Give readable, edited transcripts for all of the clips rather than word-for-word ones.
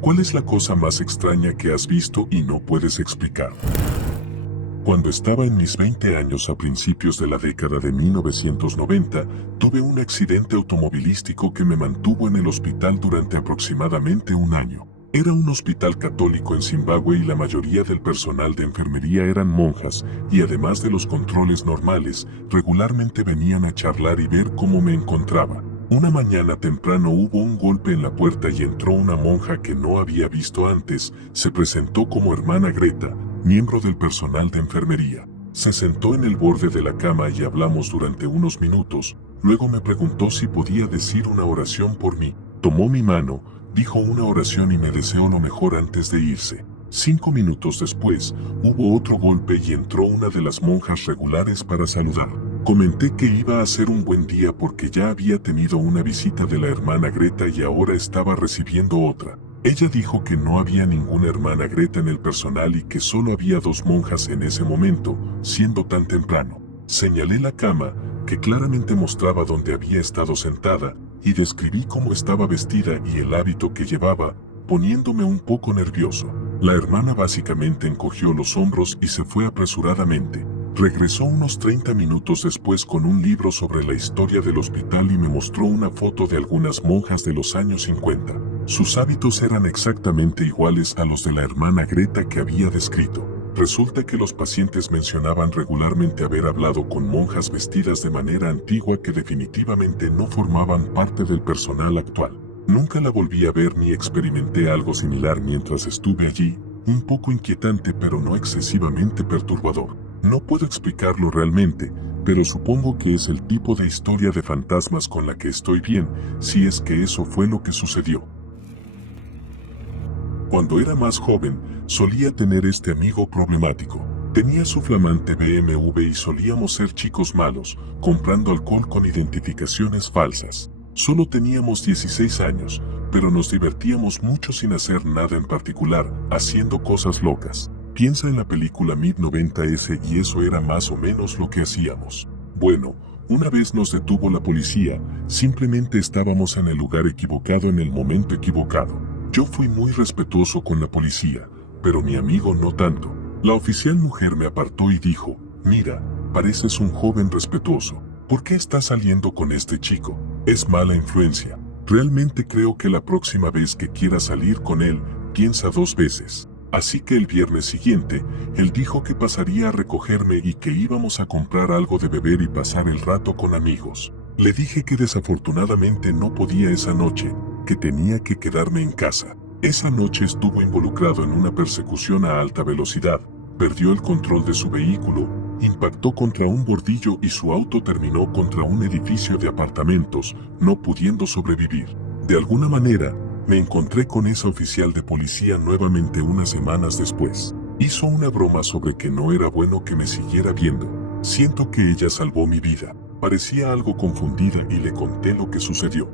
¿Cuál es la cosa más extraña que has visto y no puedes explicar? Cuando estaba en mis 20 años a principios de la década de 1990, tuve un accidente automovilístico que me mantuvo en el hospital durante aproximadamente un año. Era un hospital católico en Zimbabue y la mayoría del personal de enfermería eran monjas, y además de los controles normales, regularmente venían a charlar y ver cómo me encontraba. Una mañana temprano hubo un golpe en la puerta y entró una monja que no había visto antes. Se presentó como hermana Greta, miembro del personal de enfermería. Se sentó en el borde de la cama y hablamos durante unos minutos. Luego me preguntó si podía decir una oración por mí. Tomó mi mano, dijo una oración y me deseó lo mejor antes de irse. 5 minutos después, hubo otro golpe y entró una de las monjas regulares para saludar. Comenté que iba a ser un buen día porque ya había tenido una visita de la hermana Greta y ahora estaba recibiendo otra. Ella dijo que no había ninguna hermana Greta en el personal y que solo había 2 monjas en ese momento, siendo tan temprano. Señalé la cama, que claramente mostraba donde había estado sentada, y describí cómo estaba vestida y el hábito que llevaba, poniéndome un poco nervioso. La hermana básicamente encogió los hombros y se fue apresuradamente. Regresó unos 30 minutos después con un libro sobre la historia del hospital y me mostró una foto de algunas monjas de los años 50. Sus hábitos eran exactamente iguales a los de la hermana Greta que había descrito. Resulta que los pacientes mencionaban regularmente haber hablado con monjas vestidas de manera antigua que definitivamente no formaban parte del personal actual. Nunca la volví a ver ni experimenté algo similar mientras estuve allí, un poco inquietante pero no excesivamente perturbador. No puedo explicarlo realmente, pero supongo que es el tipo de historia de fantasmas con la que estoy bien, si es que eso fue lo que sucedió. Cuando era más joven, solía tener este amigo problemático. Tenía su flamante BMW y solíamos ser chicos malos, comprando alcohol con identificaciones falsas. Solo teníamos 16 años, pero nos divertíamos mucho sin hacer nada en particular, haciendo cosas locas. Piensa en la película Mid-90s y eso era más o menos lo que hacíamos. Bueno, una vez nos detuvo la policía, simplemente estábamos en el lugar equivocado en el momento equivocado. Yo fui muy respetuoso con la policía, pero mi amigo no tanto. La oficial mujer me apartó y dijo, mira, pareces un joven respetuoso. ¿Por qué estás saliendo con este chico? Es mala influencia. Realmente creo que la próxima vez que quieras salir con él, piensa 2 veces. Así que el viernes siguiente, él dijo que pasaría a recogerme y que íbamos a comprar algo de beber y pasar el rato con amigos. Le dije que desafortunadamente no podía esa noche, que tenía que quedarme en casa. Esa noche estuvo involucrado en una persecución a alta velocidad, perdió el control de su vehículo, impactó contra un bordillo y su auto terminó contra un edificio de apartamentos, no pudiendo sobrevivir. De alguna manera, me encontré con esa oficial de policía nuevamente unas semanas después. Hizo una broma sobre que no era bueno que me siguiera viendo. Siento que ella salvó mi vida. Parecía algo confundida y le conté lo que sucedió.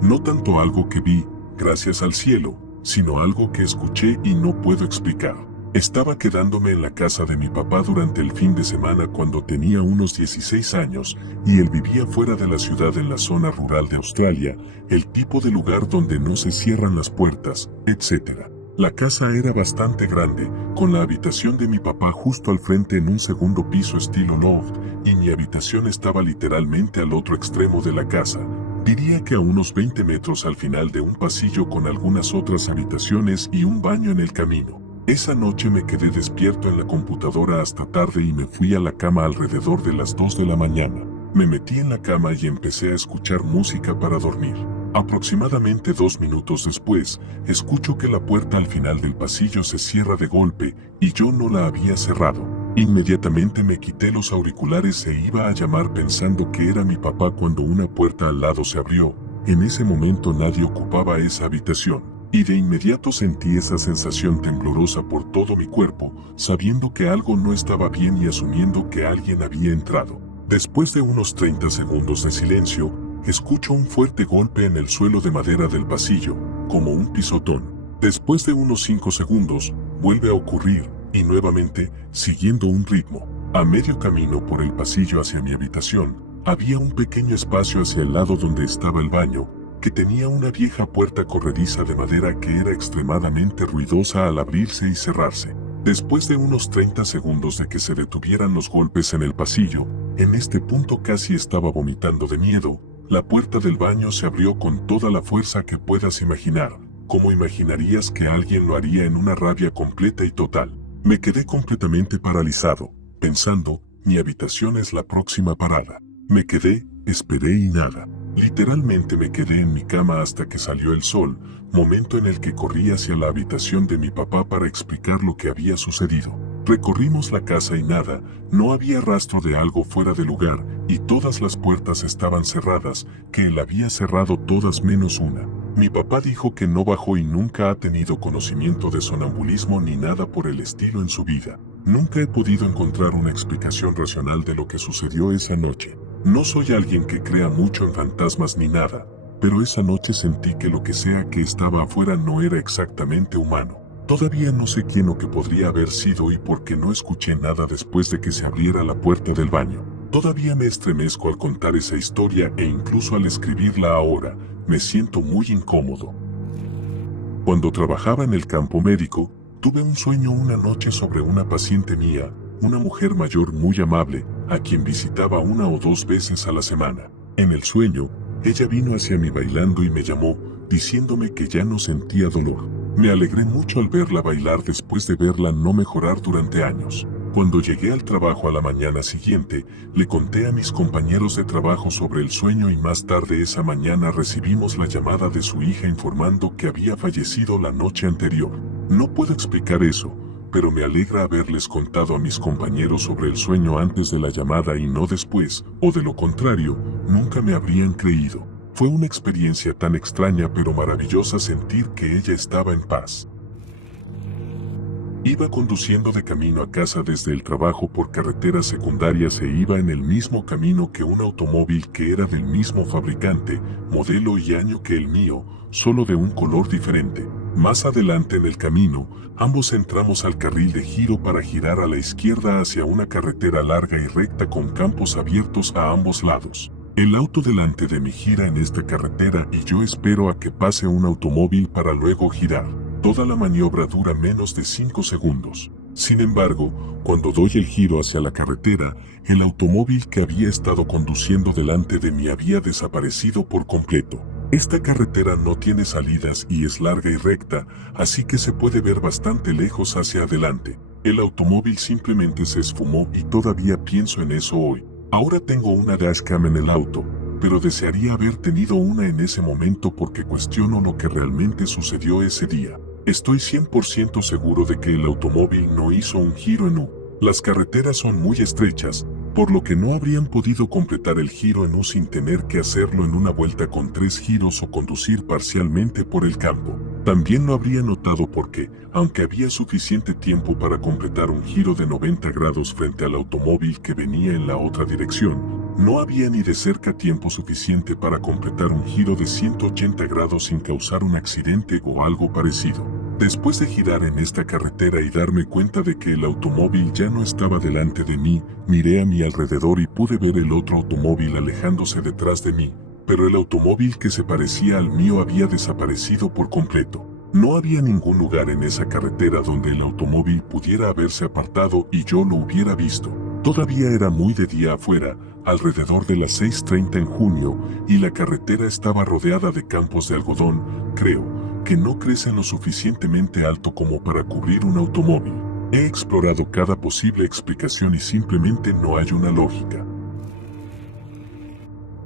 No tanto algo que vi, gracias al cielo, sino algo que escuché y no puedo explicar. Estaba quedándome en la casa de mi papá durante el fin de semana cuando tenía unos 16 años y él vivía fuera de la ciudad en la zona rural de Australia, el tipo de lugar donde no se cierran las puertas, etc. La casa era bastante grande, con la habitación de mi papá justo al frente en un segundo piso estilo loft, y mi habitación estaba literalmente al otro extremo de la casa. Diría que a unos 20 metros al final de un pasillo con algunas otras habitaciones y un baño en el camino. Esa noche me quedé despierto en la computadora hasta tarde y me fui a la cama alrededor de las 2 de la mañana. Me metí en la cama y empecé a escuchar música para dormir. Aproximadamente 2 minutos después, escucho que la puerta al final del pasillo se cierra de golpe y yo no la había cerrado. Inmediatamente me quité los auriculares e iba a llamar pensando que era mi papá cuando una puerta al lado se abrió. En ese momento nadie ocupaba esa habitación. Y de inmediato sentí esa sensación temblorosa por todo mi cuerpo, sabiendo que algo no estaba bien y asumiendo que alguien había entrado. Después de unos 30 segundos de silencio, escucho un fuerte golpe en el suelo de madera del pasillo, como un pisotón. Después de unos 5 segundos, vuelve a ocurrir, y nuevamente, siguiendo un ritmo. A medio camino por el pasillo hacia mi habitación, había un pequeño espacio hacia el lado donde estaba el baño, que tenía una vieja puerta corrediza de madera que era extremadamente ruidosa al abrirse y cerrarse. Después de unos 30 segundos de que se detuvieran los golpes en el pasillo, en este punto casi estaba vomitando de miedo, la puerta del baño se abrió con toda la fuerza que puedas imaginar, como imaginarías que alguien lo haría en una rabia completa y total. Me quedé completamente paralizado, pensando, mi habitación es la próxima parada. Me quedé, esperé y nada. Literalmente me quedé en mi cama hasta que salió el sol, momento en el que corrí hacia la habitación de mi papá para explicar lo que había sucedido. Recorrimos la casa y nada, no había rastro de algo fuera de lugar, y todas las puertas estaban cerradas, que él había cerrado todas menos una. Mi papá dijo que no bajó y nunca ha tenido conocimiento de sonambulismo ni nada por el estilo en su vida. Nunca he podido encontrar una explicación racional de lo que sucedió esa noche. No soy alguien que crea mucho en fantasmas ni nada, pero esa noche sentí que lo que sea que estaba afuera no era exactamente humano. Todavía no sé quién o qué podría haber sido y por qué no escuché nada después de que se abriera la puerta del baño. Todavía me estremezco al contar esa historia e incluso al escribirla ahora, me siento muy incómodo. Cuando trabajaba en el campo médico, tuve un sueño una noche sobre una paciente mía, una mujer mayor muy amable, a quien visitaba 1 o 2 veces a la semana. En el sueño, ella vino hacia mí bailando y me llamó, diciéndome que ya no sentía dolor. Me alegré mucho al verla bailar después de verla no mejorar durante años. Cuando llegué al trabajo a la mañana siguiente, le conté a mis compañeros de trabajo sobre el sueño y más tarde esa mañana recibimos la llamada de su hija informando que había fallecido la noche anterior. No puedo explicar eso, pero me alegra haberles contado a mis compañeros sobre el sueño antes de la llamada y no después, o de lo contrario, nunca me habrían creído. Fue una experiencia tan extraña pero maravillosa sentir que ella estaba en paz. Iba conduciendo de camino a casa desde el trabajo por carreteras secundarias e iba en el mismo camino que un automóvil que era del mismo fabricante, modelo y año que el mío, solo de un color diferente. Más adelante en el camino, ambos entramos al carril de giro para girar a la izquierda hacia una carretera larga y recta con campos abiertos a ambos lados. El auto delante de mí gira en esta carretera y yo espero a que pase un automóvil para luego girar. Toda la maniobra dura menos de 5 segundos. Sin embargo, cuando doy el giro hacia la carretera, el automóvil que había estado conduciendo delante de mí había desaparecido por completo. Esta carretera no tiene salidas y es larga y recta, así que se puede ver bastante lejos hacia adelante. El automóvil simplemente se esfumó y todavía pienso en eso hoy. Ahora tengo una dashcam en el auto, pero desearía haber tenido una en ese momento porque cuestiono lo que realmente sucedió ese día. Estoy 100% seguro de que el automóvil no hizo un giro en U. Las carreteras son muy estrechas, por lo que no habrían podido completar el giro en U sin tener que hacerlo en una vuelta con 3 giros o conducir parcialmente por el campo. También lo habría notado porque, aunque había suficiente tiempo para completar un giro de 90 grados frente al automóvil que venía en la otra dirección, no había ni de cerca tiempo suficiente para completar un giro de 180 grados sin causar un accidente o algo parecido. Después de girar en esta carretera y darme cuenta de que el automóvil ya no estaba delante de mí, miré a mi alrededor y pude ver el otro automóvil alejándose detrás de mí, pero el automóvil que se parecía al mío había desaparecido por completo. No había ningún lugar en esa carretera donde el automóvil pudiera haberse apartado y yo lo hubiera visto. Todavía era muy de día afuera, alrededor de las 6:30 en junio, y la carretera estaba rodeada de campos de algodón, creo, que no crecen lo suficientemente alto como para cubrir un automóvil. He explorado cada posible explicación y simplemente no hay una lógica.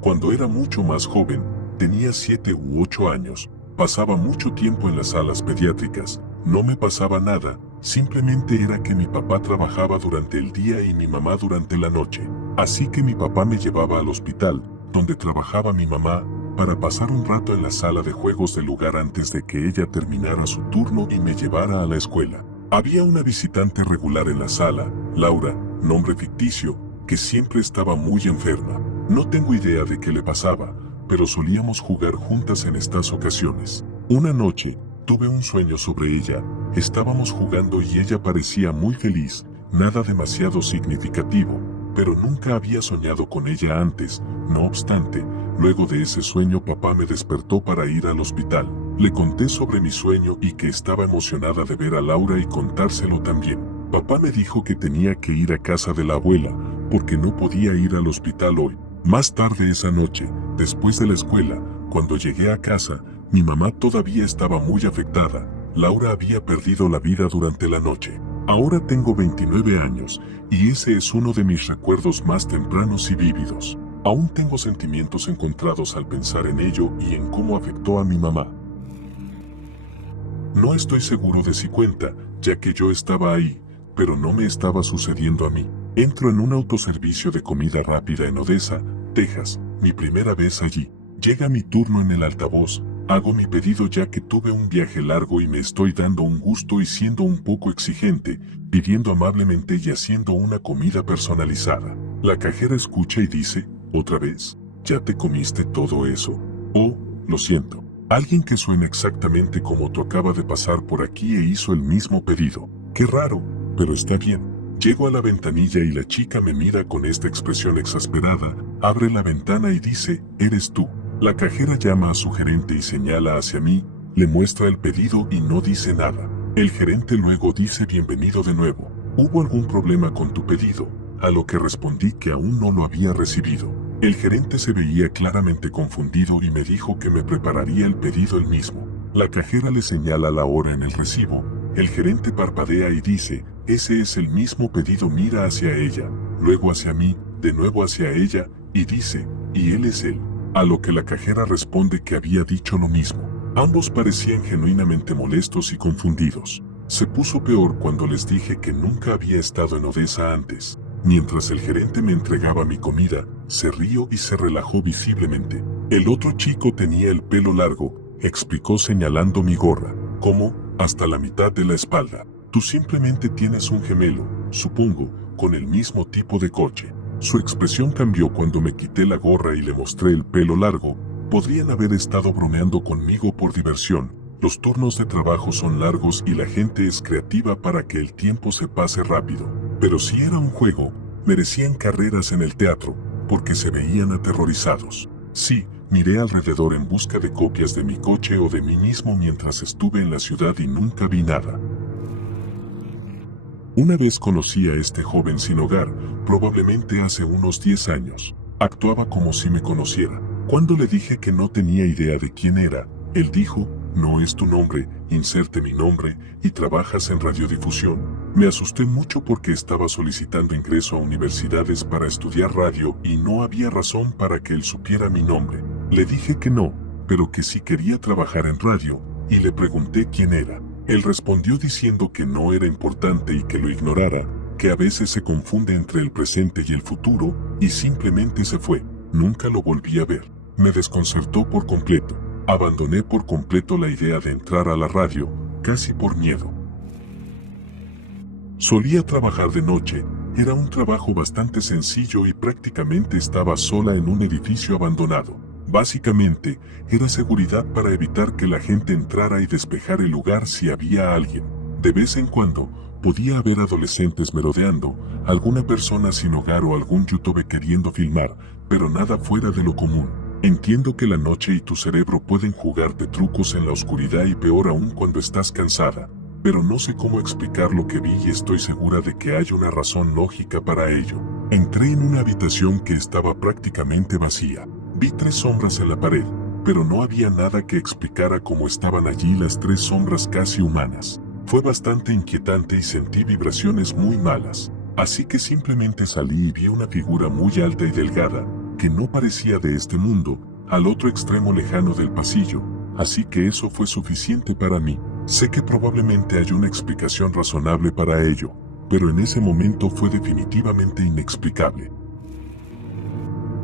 Cuando era mucho más joven, tenía 7 u 8 años, pasaba mucho tiempo en las salas pediátricas, no me pasaba nada, simplemente era que mi papá trabajaba durante el día y mi mamá durante la noche. Así que mi papá me llevaba al hospital, donde trabajaba mi mamá, para pasar un rato en la sala de juegos del lugar antes de que ella terminara su turno y me llevara a la escuela. Había una visitante regular en la sala, Laura, nombre ficticio, que siempre estaba muy enferma. No tengo idea de qué le pasaba, pero solíamos jugar juntas en estas ocasiones. Una noche, tuve un sueño sobre ella, estábamos jugando y ella parecía muy feliz, nada demasiado significativo, pero nunca había soñado con ella antes. No obstante, luego de ese sueño papá me despertó para ir al hospital. Le conté sobre mi sueño y que estaba emocionada de ver a Laura y contárselo también. Papá me dijo que tenía que ir a casa de la abuela, porque no podía ir al hospital hoy. Más tarde esa noche, después de la escuela, cuando llegué a casa, mi mamá todavía estaba muy afectada. Laura había perdido la vida durante la noche. Ahora tengo 29 años, y ese es uno de mis recuerdos más tempranos y vívidos. Aún tengo sentimientos encontrados al pensar en ello y en cómo afectó a mi mamá. No estoy seguro de si cuenta, ya que yo estaba ahí, pero no me estaba sucediendo a mí. Entro en un autoservicio de comida rápida en Odessa, Texas, mi primera vez allí. Llega mi turno en el altavoz, hago mi pedido ya que tuve un viaje largo y me estoy dando un gusto y siendo un poco exigente, pidiendo amablemente y haciendo una comida personalizada. La cajera escucha y dice, ¿otra vez? ¿Ya te comiste todo eso? Oh, lo siento. Alguien que suena exactamente como tú acaba de pasar por aquí e hizo el mismo pedido. Qué raro, pero está bien. Llego a la ventanilla y la chica me mira con esta expresión exasperada, abre la ventana y dice, ¿eres tú? La cajera llama a su gerente y señala hacia mí, le muestra el pedido y no dice nada. El gerente luego dice bienvenido de nuevo. ¿Hubo algún problema con tu pedido? A lo que respondí que aún no lo había recibido. El gerente se veía claramente confundido y me dijo que me prepararía el pedido él mismo. La cajera le señala la hora en el recibo. El gerente parpadea y dice, ese es el mismo pedido, mira hacia ella, luego hacia mí, de nuevo hacia ella, y dice, y él es él. A lo que la cajera responde que había dicho lo mismo. Ambos parecían genuinamente molestos y confundidos. Se puso peor cuando les dije que nunca había estado en Odessa antes. Mientras el gerente me entregaba mi comida, se rió y se relajó visiblemente. El otro chico tenía el pelo largo, explicó señalando mi gorra, como hasta la mitad de la espalda. Tú simplemente tienes un gemelo, supongo, con el mismo tipo de coche. Su expresión cambió cuando me quité la gorra y le mostré el pelo largo. Podrían haber estado bromeando conmigo por diversión. Los turnos de trabajo son largos y la gente es creativa para que el tiempo se pase rápido. Pero si era un juego, merecían carreras en el teatro, porque se veían aterrorizados. Sí, miré alrededor en busca de copias de mi coche o de mí mismo mientras estuve en la ciudad y nunca vi nada. Una vez conocí a este joven sin hogar, probablemente hace unos 10 años. Actuaba como si me conociera. Cuando le dije que no tenía idea de quién era, él dijo, no es tu nombre, inserte mi nombre, y trabajas en radiodifusión. Me asusté mucho porque estaba solicitando ingreso a universidades para estudiar radio y no había razón para que él supiera mi nombre. Le dije que no, pero que sí quería trabajar en radio, y le pregunté quién era. Él respondió diciendo que no era importante y que lo ignorara, que a veces se confunde entre el presente y el futuro, y simplemente se fue. Nunca lo volví a ver. Me desconcertó por completo. Abandoné por completo la idea de entrar a la radio, casi por miedo. Solía trabajar de noche, era un trabajo bastante sencillo y prácticamente estaba sola en un edificio abandonado. Básicamente, era seguridad para evitar que la gente entrara y despejar el lugar si había alguien. De vez en cuando, podía haber adolescentes merodeando, alguna persona sin hogar o algún youtuber queriendo filmar, pero nada fuera de lo común. Entiendo que la noche y tu cerebro pueden jugarte trucos en la oscuridad y peor aún cuando estás cansada, pero no sé cómo explicar lo que vi y estoy segura de que hay una razón lógica para ello. Entré en una habitación que estaba prácticamente vacía. Vi 3 sombras en la pared, pero no había nada que explicara cómo estaban allí las 3 sombras casi humanas. Fue bastante inquietante y sentí vibraciones muy malas. Así que simplemente salí y vi una figura muy alta y delgada, que no parecía de este mundo, al otro extremo lejano del pasillo, así que eso fue suficiente para mí. Sé que probablemente hay una explicación razonable para ello, pero en ese momento fue definitivamente inexplicable.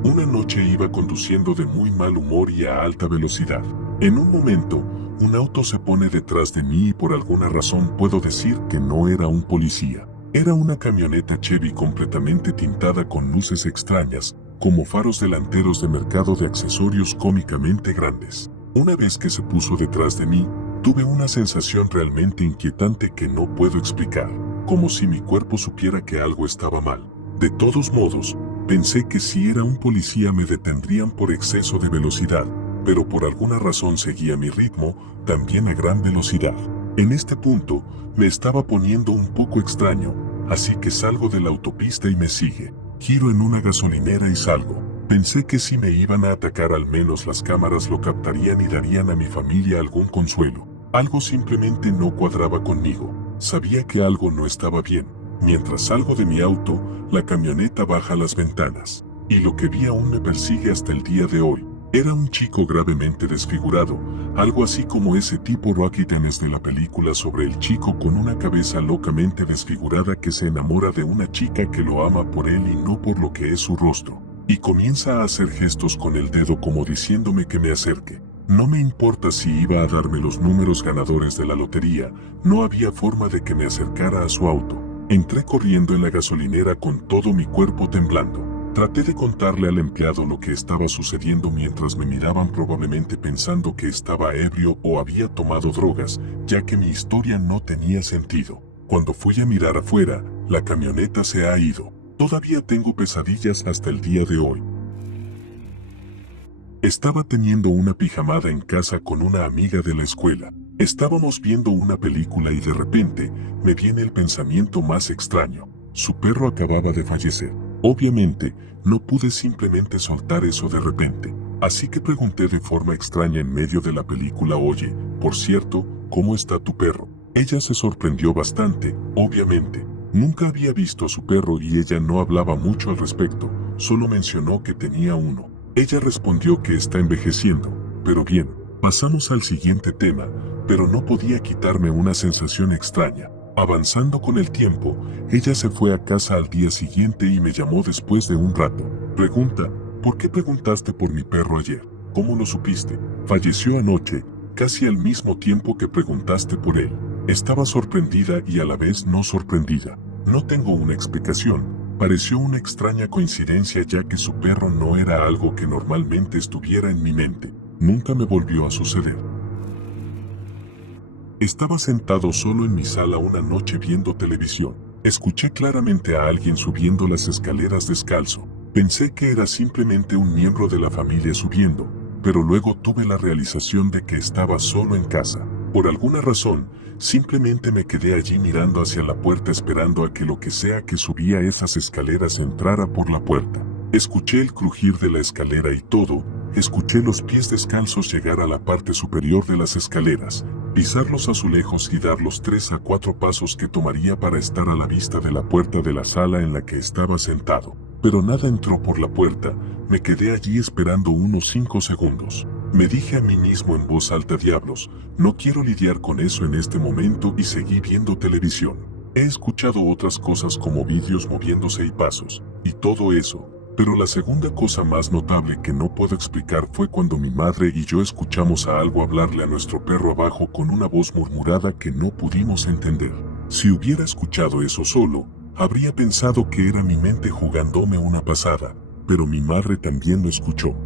Una noche iba conduciendo de muy mal humor y a alta velocidad. En un momento, un auto se pone detrás de mí y por alguna razón puedo decir que no era un policía. Era una camioneta Chevy completamente tintada con luces extrañas, como faros delanteros de mercado de accesorios cómicamente grandes. Una vez que se puso detrás de mí, tuve una sensación realmente inquietante que no puedo explicar, como si mi cuerpo supiera que algo estaba mal. De todos modos, pensé que si era un policía me detendrían por exceso de velocidad, pero por alguna razón seguía mi ritmo, también a gran velocidad. En este punto, me estaba poniendo un poco extraño, así que salgo de la autopista y me sigue. Giro en una gasolinera y salgo. Pensé que si me iban a atacar al menos las cámaras lo captarían y darían a mi familia algún consuelo. Algo simplemente no cuadraba conmigo. Sabía que algo no estaba bien. Mientras salgo de mi auto, la camioneta baja las ventanas. Y lo que vi aún me persigue hasta el día de hoy. Era un chico gravemente desfigurado, algo así como ese tipo Rocky Dennis de la película sobre el chico con una cabeza locamente desfigurada que se enamora de una chica que lo ama por él y no por lo que es su rostro. Y comienza a hacer gestos con el dedo como diciéndome que me acerque. No me importa si iba a darme los números ganadores de la lotería, no había forma de que me acercara a su auto. Entré corriendo en la gasolinera con todo mi cuerpo temblando. Traté de contarle al empleado lo que estaba sucediendo mientras me miraban probablemente pensando que estaba ebrio o había tomado drogas, ya que mi historia no tenía sentido. Cuando fui a mirar afuera, la camioneta se ha ido. Todavía tengo pesadillas hasta el día de hoy. Estaba teniendo una pijamada en casa con una amiga de la escuela. Estábamos viendo una película y de repente me viene el pensamiento más extraño. Su perro acababa de fallecer. Obviamente, no pude simplemente soltar eso de repente. Así que pregunté de forma extraña en medio de la película, oye, por cierto, ¿cómo está tu perro? Ella se sorprendió bastante, obviamente. Nunca había visto a su perro y ella no hablaba mucho al respecto, solo mencionó que tenía uno. Ella respondió que está envejeciendo, pero bien, pasamos al siguiente tema, pero no podía quitarme una sensación extraña. Avanzando con el tiempo, ella se fue a casa al día siguiente y me llamó después de un rato. Pregunta, ¿por qué preguntaste por mi perro ayer? ¿Cómo lo supiste? Falleció anoche, casi al mismo tiempo que preguntaste por él. Estaba sorprendida y a la vez no sorprendida. No tengo una explicación. Pareció una extraña coincidencia ya que su perro no era algo que normalmente estuviera en mi mente. Nunca me volvió a suceder. Estaba sentado solo en mi sala una noche viendo televisión. Escuché claramente a alguien subiendo las escaleras descalzo. Pensé que era simplemente un miembro de la familia subiendo, pero luego tuve la realización de que estaba solo en casa. Por alguna razón, simplemente me quedé allí mirando hacia la puerta esperando a que lo que sea que subía esas escaleras entrara por la puerta. Escuché el crujir de la escalera y todo, escuché los pies descalzos llegar a la parte superior de las escaleras, pisar los azulejos y dar los 3 a 4 pasos que tomaría para estar a la vista de la puerta de la sala en la que estaba sentado. Pero nada entró por la puerta, me quedé allí esperando unos 5 segundos. Me dije a mí mismo en voz alta, diablos, no quiero lidiar con eso en este momento y seguí viendo televisión. He escuchado otras cosas como vídeos moviéndose y pasos, y todo eso. Pero la segunda cosa más notable que no puedo explicar fue cuando mi madre y yo escuchamos a algo hablarle a nuestro perro abajo con una voz murmurada que no pudimos entender. Si hubiera escuchado eso solo, habría pensado que era mi mente jugándome una pasada, pero mi madre también lo escuchó.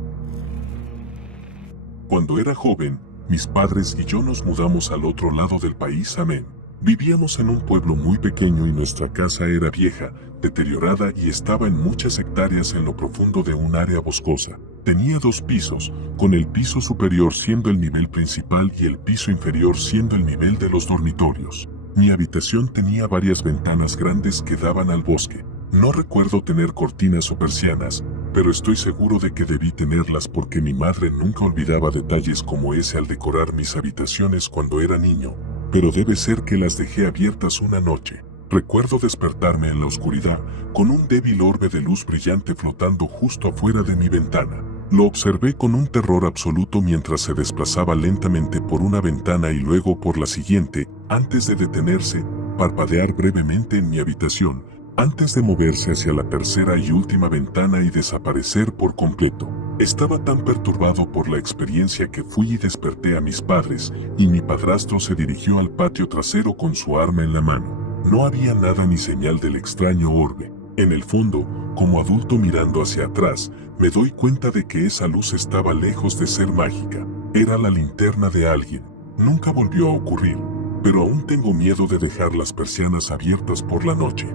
Cuando era joven, mis padres y yo nos mudamos al otro lado del país, amén. Vivíamos en un pueblo muy pequeño y nuestra casa era vieja, deteriorada y estaba en muchas hectáreas en lo profundo de un área boscosa. Tenía 2 pisos, con el piso superior siendo el nivel principal y el piso inferior siendo el nivel de los dormitorios. Mi habitación tenía varias ventanas grandes que daban al bosque. No recuerdo tener cortinas o persianas, pero estoy seguro de que debí tenerlas porque mi madre nunca olvidaba detalles como ese al decorar mis habitaciones cuando era niño. Pero debe ser que las dejé abiertas una noche. Recuerdo despertarme en la oscuridad, con un débil orbe de luz brillante flotando justo afuera de mi ventana. Lo observé con un terror absoluto mientras se desplazaba lentamente por una ventana y luego por la siguiente, antes de detenerse, parpadear brevemente en mi habitación, antes de moverse hacia la tercera y última ventana y desaparecer por completo. Estaba tan perturbado por la experiencia que fui y desperté a mis padres, y mi padrastro se dirigió al patio trasero con su arma en la mano. No había nada ni señal del extraño orbe. En el fondo, como adulto mirando hacia atrás, me doy cuenta de que esa luz estaba lejos de ser mágica. Era la linterna de alguien. Nunca volvió a ocurrir, pero aún tengo miedo de dejar las persianas abiertas por la noche.